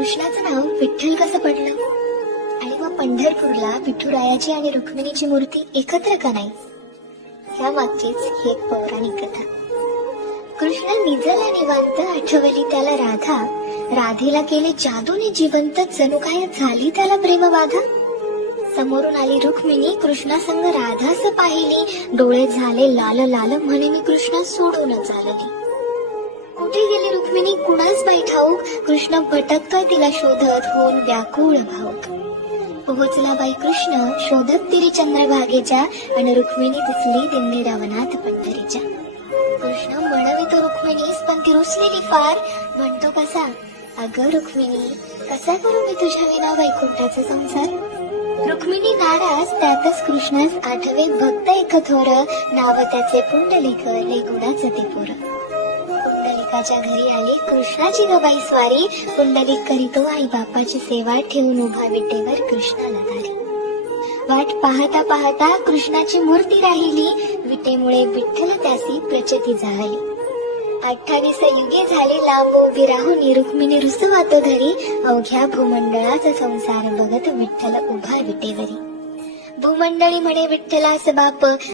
कृष्णाचं नाव विठ्ठल कसं पडलं आणि मग पंढरपूरला विठुरायाची आणि रुक्मिणीची मूर्ती एकत्र का नाही? ह्या मागचीच ही एक पौराणिक कथा. कृष्ण निजला निवांत, आठवली त्याला राधा. राधेला केले जादूने जिवंत, जणू काय झाली त्याला प्रेमबाधा. समोरून आली रुक्मिणी, कृष्णासंग राधास पाहिली. डोळे झाले लाल लाल, म्हणे मी कृष्णा सोडून चालली. कुठे गेली रुक्मिणी कुणास बाई ठाऊक, कृष्ण भटकतोय तिला शोधत, होऊन व्याकुळ भाऊक. पोहोचला बाई कृष्ण शोधत तिरी चंद्रभागेच्या, आणि रुक्मिणी दिसली दिंडी रावणात पंढरीच्या. कृष्ण म्हणवितो रुक्मिणीस, पण ती रुसलेली फार. म्हणतो कसा, अगं रुक्मिणी कसा करू मी तुझ्या विना वैकुंठाचा संसार. रुक्मिणी नाराज, त्यातच कृष्णास आठवे भक्त एक थोर, नाव त्याचे पुंडलिक, लय गुणाचं ते पोर. पुंडलिकाच्या घरी आली कृष्णाची गबाई स्वारी, पुंडलिक करीतो आई बापाची सेवा, ठेवून उभा विटेवर कृष्णाला दारी. वाट पाहता पाहता कृष्णाची मूर्ती राहिली, विटेमुळे विठ्ठल त्यासी प्रचिती झाली. 28 युगे झाली लांब उभी राहुनी, रुक्मिणी रुसवात धरी, अवघ्या भूमंडळाचा संसार बघत विठ्ठल उभा विटेवरी. भूमंडळी म्हणे विठ्ठलास बाप,